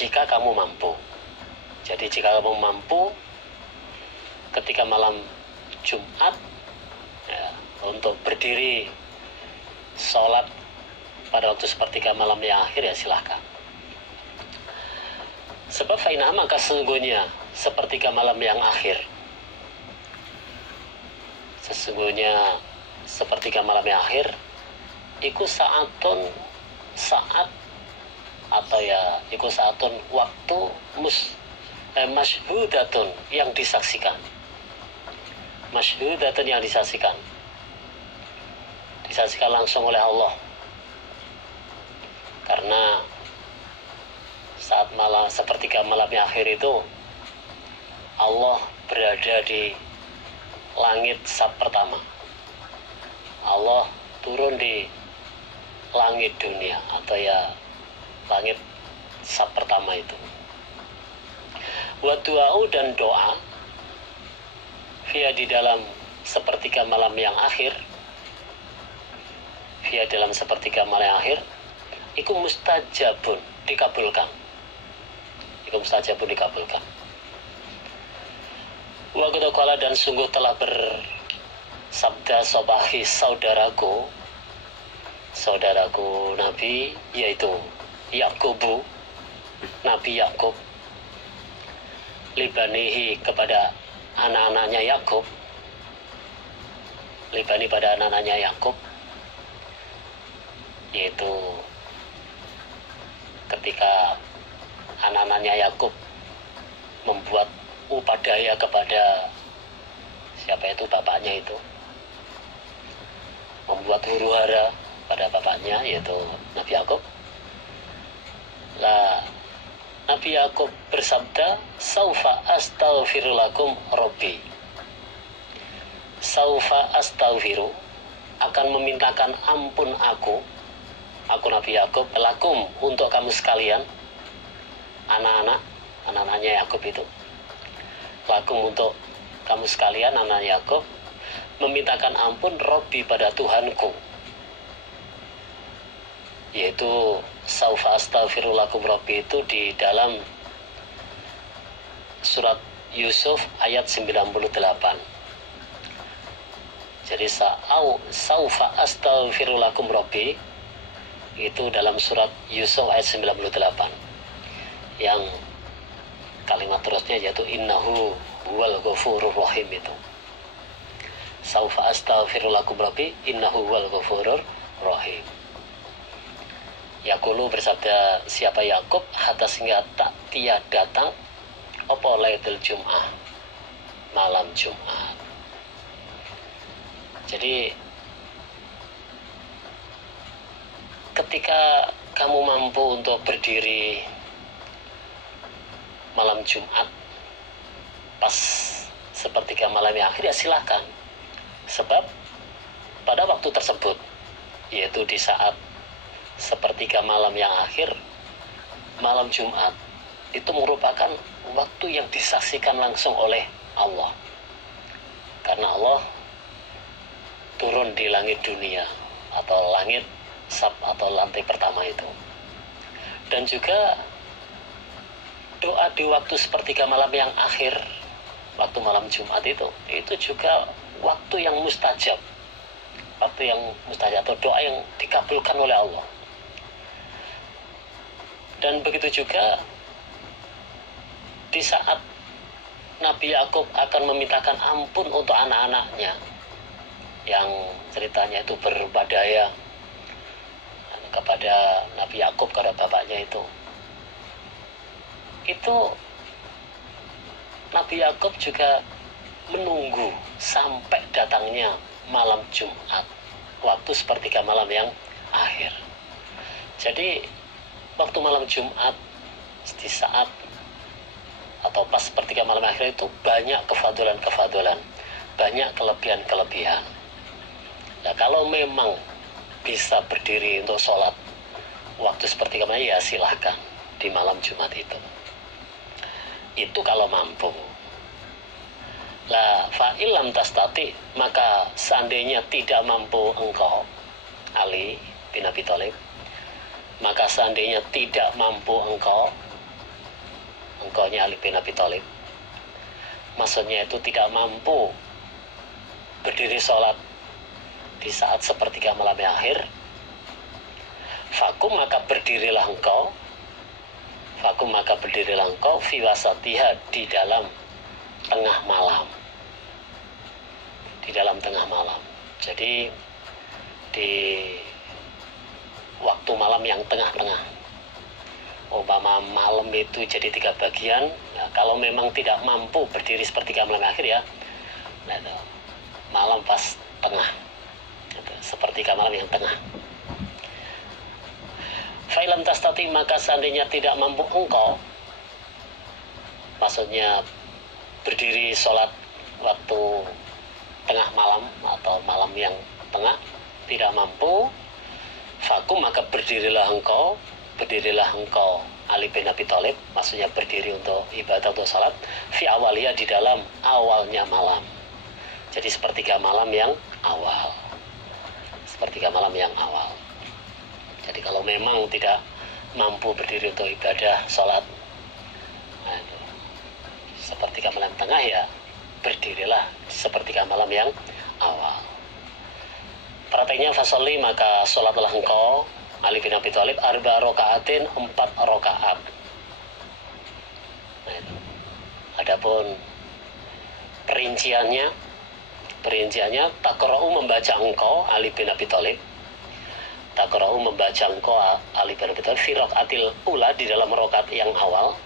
jika kamu mampu. Jadi jika kamu mampu ketika malam Jumat ya, untuk berdiri sholat pada waktu sepertiga malam yang akhir, ya silahkan. Sebab fainah, maka sesungguhnya sepertiga malam yang akhir, sesungguhnya sepertiga malam yang akhir iku saat atau ya iku saatun waktu masyhudatun yang disaksikan, masyhudatun yang disaksikan langsung oleh Allah. Karena saat malam sepertiga malam yang akhir itu Allah berada di langit sab pertama. Allah turun di langit dunia atau ya langit sab pertama itu. Wa du'a'u, dan doa via di dalam sepertiga malam yang akhir, via dalam sepertiga malam yang akhir iku mustajabun, dikabulkan. Iku mustajabun, dikabulkan. Wa qala, dan sungguh telah bersabda sobahi saudaraku Nabi, yaitu Yaqubu, Nabi Yakub, libanihi, kepada anak-anaknya Yakub, libani pada anak-anaknya Yakub, yaitu ketika anak-anaknya Yakub membuat upadaya kepada siapa itu bapaknya itu, membuat huru-hara pada bapaknya yaitu Nabi Yakub. Lah Nabi Yakub bersabda, saufa astaghfiru lakum Rabbi, saufa astaghfiru, akan memintakan ampun aku Nabi Yakub, lakum, untuk kamu sekalian, anak-anaknya Yakub itu, lakum, untuk kamu sekalian anak Yakub, memintakan ampun Rabbi, pada Tuhanku, yaitu saufa astaghfiru lakum Rabbi itu di dalam surat Yusuf ayat 98. Jadi saufa astaghfiru lakum Rabbi itu dalam surat Yusuf ayat 98, yang kalimat terusnya yaitu innahu huwal ghafurur rahim. Itu saufa astaghfiru lakum Rabbi innahu huwal ghafurur rahim. Yaqulu, bersabda siapa Yakub, hatta sehingga tak tiada datang apa lailatul Jum'ah, malam Jumat. Jadi ketika kamu mampu untuk berdiri malam Jumat pas sepertiga malam yang akhir, ya silakan. Sebab pada waktu tersebut, yaitu di saat sepertiga malam yang akhir malam Jumat, itu merupakan waktu yang disaksikan langsung oleh Allah. Karena Allah turun di langit dunia atau langit sab atau lantai pertama itu. Dan juga doa di waktu sepertiga malam yang akhir, waktu malam Jumat itu juga waktu yang mustajab, waktu yang mustajab atau doa yang dikabulkan oleh Allah. Dan begitu juga di saat Nabi Yakub akan memintakan ampun untuk anak-anaknya yang ceritanya itu berbadaya kepada Nabi Yakub, kepada bapaknya itu Nabi Yakub juga menunggu sampai datangnya malam Jumat, waktu sepertiga malam yang akhir. Jadi waktu malam Jumat di saat atau pas sepertiga malam akhir itu banyak kefadulan, banyak kelebihan. Nah, kalau memang bisa berdiri untuk sholat waktu sepertiga malam, ya silahkan di malam Jumat itu. Itu kalau mampu. La fa'ilam tastati, maka seandainya tidak mampu engkau, Ali bin Abi Thalib, maka seandainya tidak mampu engkau engkaunya Ali bin Abi Thalib. Maksudnya itu tidak mampu berdiri sholat di saat sepertiga malam yang akhir. Fakum maka berdirilah engkau. Fakum maka berdirilah engkau fi wasatiha di dalam tengah malam. Di dalam tengah malam. Jadi di waktu malam yang tengah-tengah. Umpama malam itu jadi 3 bagian. Nah, kalau memang tidak mampu berdiri sepertiga malam akhir ya, nah, itu, malam pas tengah, itu, sepertiga malam yang tengah. Fa'ilam tastati maka seandainya tidak mampu engkau, maksudnya berdiri sholat waktu tengah malam atau malam yang tengah, tidak mampu, fakum maka berdirilah engkau Ali bin Abi Thalib, maksudnya berdiri untuk ibadah atau salat fi awaliyah di dalam awalnya malam. Jadi sepertiga malam yang awal. Jadi kalau memang tidak mampu berdiri untuk ibadah salat, nah, sepertiga malam tengah ya berdirilah sepertiga malam yang awal. Prakteknya fasolli maka sholatlah engkau Ali bin Abi Thalib 4 rakaatin 4 rakaat. Nah, itu. Adapun perinciannya takra'u membaca engkau Ali bin Abi Thalib. Takra'u membaca engkau Ali bin Abi Thalib fi rakaatil ula di dalam rakaat yang awal.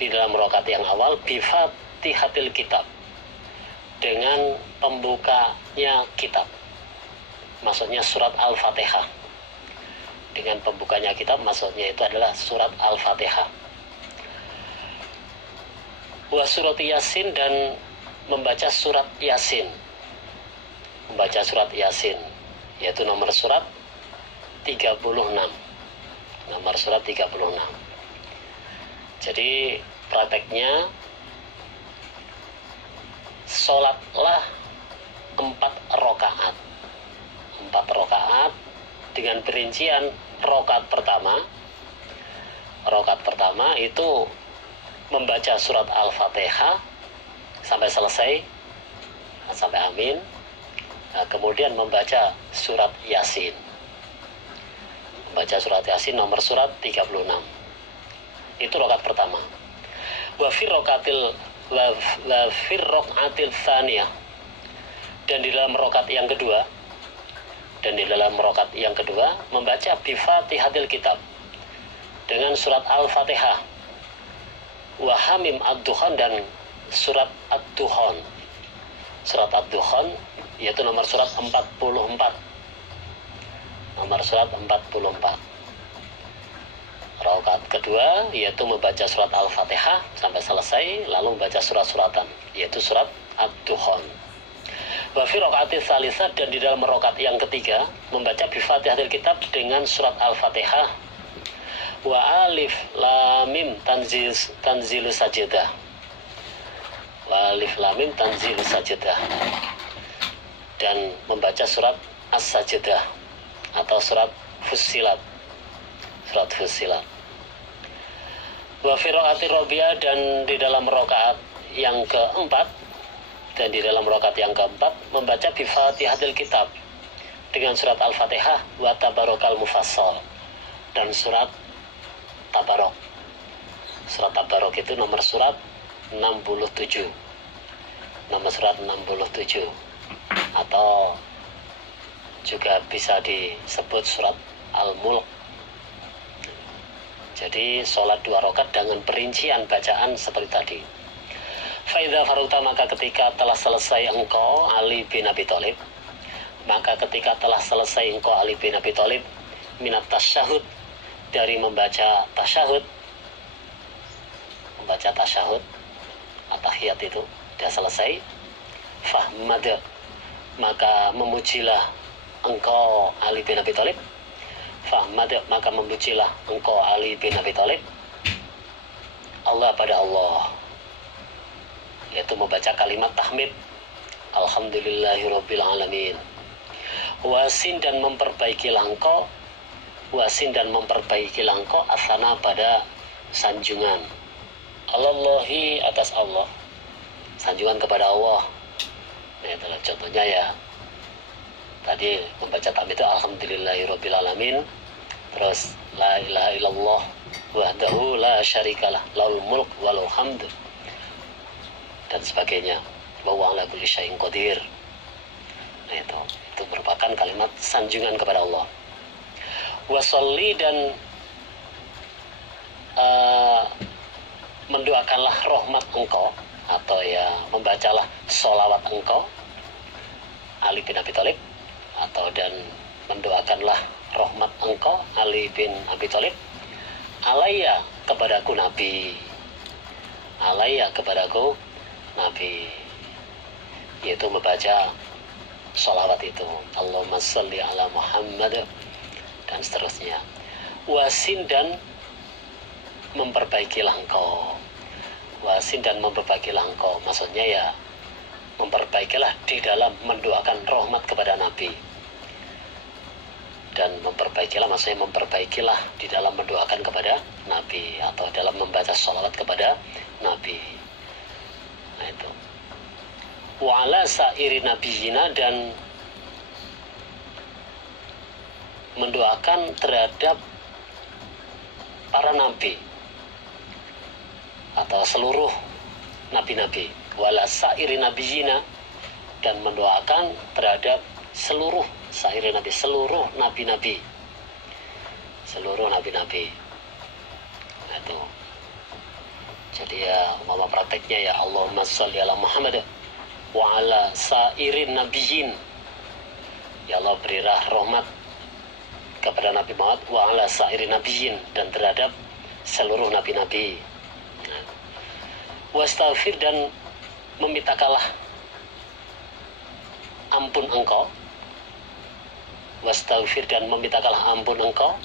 Di dalam rakaat yang awal bi Fatihatil kitab. Dengan pembukanya kitab. Maksudnya surat Al-Fatihah. Dengan pembukanya kitab maksudnya itu adalah surat Al-Fatihah. Wa surat Yasin dan membaca surat Yasin. Membaca surat Yasin yaitu nomor surat 36. Nomor surat 36. Jadi prakteknya sholatlah 4 rakaat. 4 rakaat dengan perincian rakaat pertama itu membaca surat Al-Fatihah sampai selesai, sampai amin. Nah, kemudian membaca surat Yasin. Membaca surat Yasin nomor surat 36. Itu rakaat pertama. Wa fi rakaatil tsaniyah. Dan di dalam rakaat yang kedua membaca bi Fatihatil kitab dengan surat Al-Fatihah wa hamim ad-dukhan dan surat ad-dukhan. Surat ad-dukhan yaitu nomor surat 44. Nomor surat 44. Rakaat kedua yaitu membaca surat Al-Fatihah sampai selesai, lalu membaca surat-suratan yaitu surat ad-dukhan. Wa fi rakaatil tsalisah dan di dalam rakaat yang ketiga membaca bi Fatihatil kitab dengan surat Al-Fatihah wa alif lam mim tanzilus sajdah. Wa alif lam mim tanzilus sajdah. Dan membaca surat As-Sajdah atau surat Fussilat. Surat Fussilat. Wa fi rakaatir rabi'ah dan di dalam rakaat yang keempat membaca bi Fatihatil kitab dengan surat Al-Fatihah wa tabarakal mufassal dan surat Tabarok. Surat Tabarok itu nomor surat 67. Nomor surat 67 atau juga bisa disebut surat Al-Mulk. Jadi sholat 2 rakaat dengan perincian bacaan seperti tadi. Faidha faruta maka ketika telah selesai engkau Ali bin Abi Thalib, minat tasyahud dari membaca tasyahud, at-tahiyat itu sudah selesai, fahmad maka memujilah engkau Ali bin Abi Thalib, Allah pada Allah, yaitu membaca kalimat tahmid alhamdulillahirabbil alamin. Wasin dan memperbaikilah engkau asana pada sanjungan. Allahi atas Allah, sanjungan kepada Allah. Nah, itulah contohnya ya. Tadi membaca takbir itu alhamdulillahirabbil alamin, terus la ilaha illallah wahdahu la syarikalah lahul mulk walahul hamd dan sebagainya. Wa huwa ala kulli syai'in qadir. Nah, itu merupakan kalimat sanjungan kepada Allah. Wasolli dan mendoakanlah rahmat engkau, atau ya membacalah sholawat engkau Ali bin Abi Thalib, atau dan mendoakanlah rahmat engkau Ali bin Abi Thalib alaiya kepadaku Nabi, alaiya kepadaku Nabi, yaitu membaca sholawat itu Allahumma sholli ala Muhammad dan seterusnya. Wasin dan memperbaikilah engkau, wasin dan memperbaikilah engkau, maksudnya ya memperbaikilah di dalam mendoakan rahmat kepada Nabi, dan memperbaikilah maksudnya memperbaikilah di dalam mendoakan kepada Nabi atau dalam membaca sholawat kepada Nabi. Nah, itu wa ala sairi nabiyina, dan mendoakan terhadap para nabi atau seluruh nabi-nabi. Wala sairi nabiyina, dan mendoakan terhadap seluruh sairi nabi, seluruh nabi-nabi, seluruh nabi-nabi. Nah, itu jadi ya mama prakteknya ya Allahumma sholli ala Muhammad wa ala sairin nabiyyin, ya Allah berilah rahmat kepada Nabi Muhammad wa ala sairin nabiyyin, dan terhadap seluruh nabi-nabi. Nah, wastaghfir, dan memintakanlah ampun engkau, wastaghfir dan memintakanlah ampun engkau,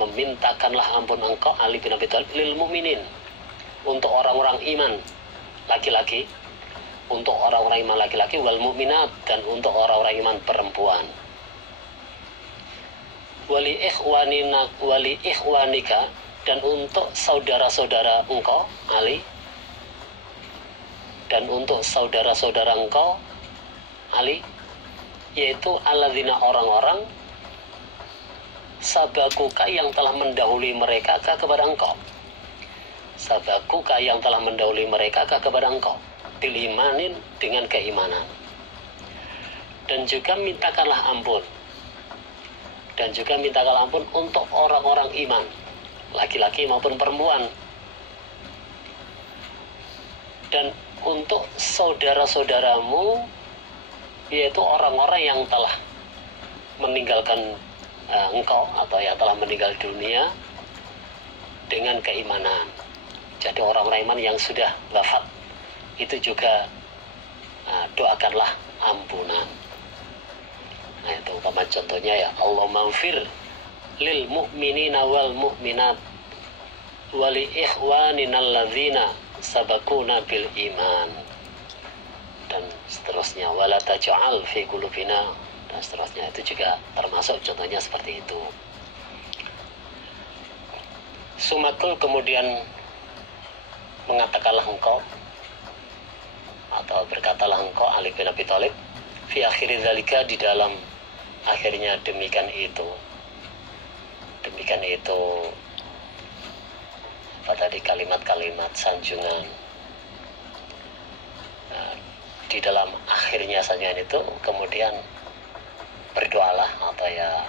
memintakanlah ampun engkau Ali bin Abi Thalib lil mu'minin, untuk orang-orang iman laki-laki, untuk orang-orang iman laki-laki, wal mu'minat, dan untuk orang-orang iman perempuan. Wali ikhwanika, dan untuk saudara-saudara engkau Ali, dan untuk saudara-saudara engkau Ali, yaitu alladzina orang-orang sabakuka yang telah mendahului mereka kepada engkau, sabakuka yang telah mendahului mereka kepada engkau, bil imanin, dengan keimanan. Dan juga mintakanlah ampun, dan juga mintakanlah ampun untuk orang-orang iman laki-laki maupun perempuan, dan untuk saudara-saudaramu, yaitu orang-orang yang telah meninggalkan engkau atau yang telah meninggal dunia dengan keimanan. Jadi orang-orang iman yang sudah wafat itu juga doakanlah ampunan. Nah, itu umpama contohnya ya Allah maghfir lil mu'minina wal mu'minat wali ikhwanina alladzina sabakuna bil iman, dan seterusnya, wala taj'al fi qulubina, dan seterusnya. Itu juga termasuk contohnya seperti itu. Sumakul, kemudian mengatakanlah engkau atau berkatalah engkau Ali bin Abi Thalib fi akhiri dzalika, di dalam akhirnya demikian itu apa tadi, kalimat-kalimat sanjungan. Nah, di dalam akhirnya sanjungan itu kemudian berdoalah atau ya